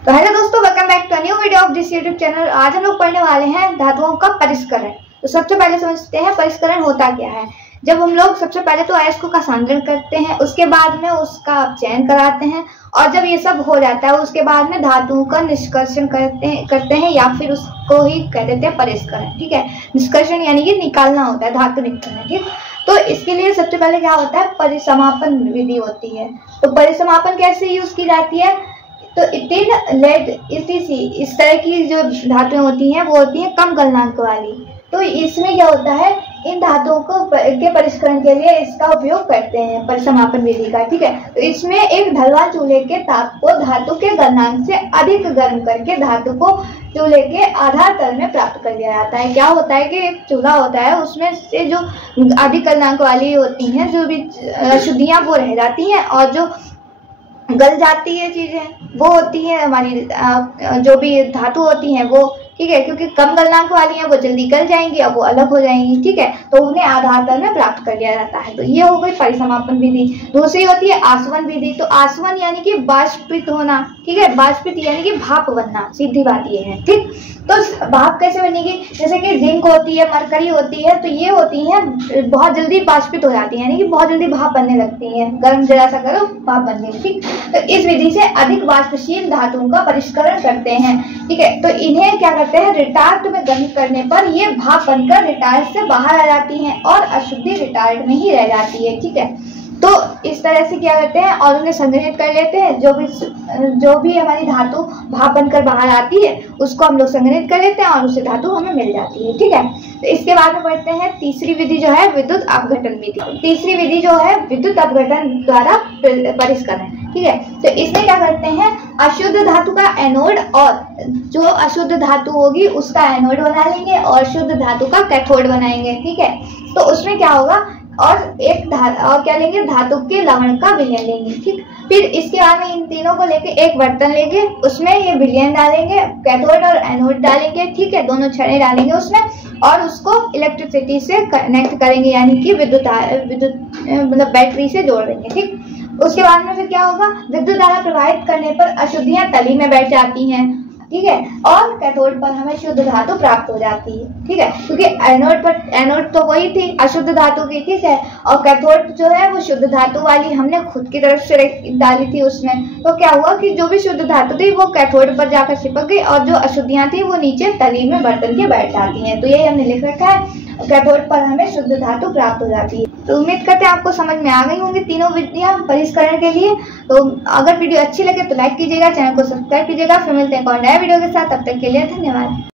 तो हेलो दोस्तों, welcome back to new video of this YouTube channel. आज हम लोग पढ़ने वाले हैं धातुओं का परिष्करण। तो सबसे पहले समझते हैं परिष्करण होता क्या है। जब हम लोग सबसे पहले तो अयस्कों का सांद्रण करते हैं, उसके बाद में उसका चयन कराते हैं, और जब ये सब हो जाता है उसके बाद में धातुओं का निष्कर्षण करते हैं या फिर उसको ही कह देते हैं परिष्करण। ठीक है, निष्कर्षण यानी कि निकालना होता है, धातु निकालना। ठीक, तो इसके लिए सबसे पहले क्या होता है, परिसमापन विधि होती है। तो परिसमापन कैसे यूज की जाती है, तो इथिन, लेड, ETC इस तरह की जो धातुएं होती हैं वो होती हैं कम गलनांक वाली। तो इसमें क्या होता है, इन धातुओं को के परिष्करण के लिए इसका उपयोग करते हैं परिसमापन विधि का। ठीक है, तो इसमें एक ढलवान चूल्हे के ताप को धातु के गलनांक से अधिक गर्म करके धातु को चूल्हे के आधार तल में प्राप्त कर लिया जाता है। क्या होता है कि एक चूल्हा होता है, उसमें से जो अधिक गलनांक वाली होती हैं जो भी अशुद्धियां वो रह जाती हैं, और जो गल जाती है चीजें वो होती है हमारी जो भी धातु होती हैं वो। ठीक है, क्योंकि कम गलनांक वाली हैं वो जल्दी गल जाएंगी और वो अलग हो जाएंगी। ठीक है, तो उन्हें आधार तल में प्राप्त कर लिया जाता है। तो ये हो गई परिसमापन विधि। दूसरी होती है आसवन विधि। तो आसवन यानी कि बाष्पित होना। ठीक है, बाष्पित यानी कि भाप बनना, सीधी बात ये है। ठीक, तो भाप कैसे बनेगी, जैसे कि जिंक होती है, मरकरी होती है, तो ये होती है बहुत जल्दी बाष्पित हो जाती है, यानी कि बहुत जल्दी भाप बनने लगती है। गर्म जरा सा करो भाप बन गई। ठीक, तो इस विधि से अधिक वाष्पशील धातुओं का परिष्करण करते हैं। ठीक है, तो इन्हें क्या करते हैं, रिटार्ड में गर्म करने पर ये भाप बनकर रिटार्ड से बाहर आ जाती हैं और अशुद्धि रिटार्ड में ही रह जाती है। ठीक है, तो इस तरह से क्या करते हैं और उन्हें संग्रहित कर लेते हैं। जो भी हमारी धातु भाप बनकर बाहर आती है उसको हम लोग संग्रहित कर लेते हैं और उससे धातु हमें मिल जाती है। ठीक है, तो इसके बाद में पढ़ते हैं तीसरी विधि जो है विद्युत अपघटन विधि। तीसरी विधि जो है विद्युत अपघटन द्वारा परिष्करण। ठीक है, तो इसमें क्या करते हैं, अशुद्ध धातु का एनोड और जो अशुद्ध धातु होगी उसका एनोड बना लेंगे और शुद्ध धातु का कैथोड बनाएंगे। ठीक है, तो उसमें क्या होगा, और क्या लेंगे, धातु के लवण का विलयन लेंगे। ठीक, फिर इसके बाद में इन तीनों को लेके एक बर्तन लेंगे, उसमें ये विलयन डालेंगे, कैथोड और एनोड डालेंगे। ठीक है, दोनों छड़े डालेंगे उसमें और उसको इलेक्ट्रिसिटी से कनेक्ट करेंगे, यानी कि विद्युत मतलब बैटरी से जोड़ देंगे। ठीक, उसके बाद में फिर क्या होगा, विद्युत धारा प्रवाहित करने पर अशुद्धियां तली में बैठ जाती हैं। ठीक है, और कैथोड पर हमें शुद्ध धातु प्राप्त हो जाती है। ठीक है, क्योंकि एनोड तो वही थी अशुद्ध धातु की। ठीक है, और कैथोड जो है वो शुद्ध धातु वाली हमने खुद की तरफ से डाली थी उसमें। तो क्या हुआ कि जो भी शुद्ध धातु थी वो कैथोड पर जाकर चिपक गई और जो अशुद्धियां थी वो नीचे तली में बर्तन के बैठ जाती हैं। तो यही हमने लिख रखा है, कैथोड पर हमें शुद्ध धातु प्राप्त हो जाती है। तो उम्मीद करते हैं आपको समझ में आ गई होंगी तीनों विधियां परिष्करण के लिए। तो अगर वीडियो अच्छी लगे तो लाइक कीजिएगा, चैनल को सब्सक्राइब कीजिएगा। फिर मिलते हैं एक और नए वीडियो के साथ, तब तक के लिए धन्यवाद।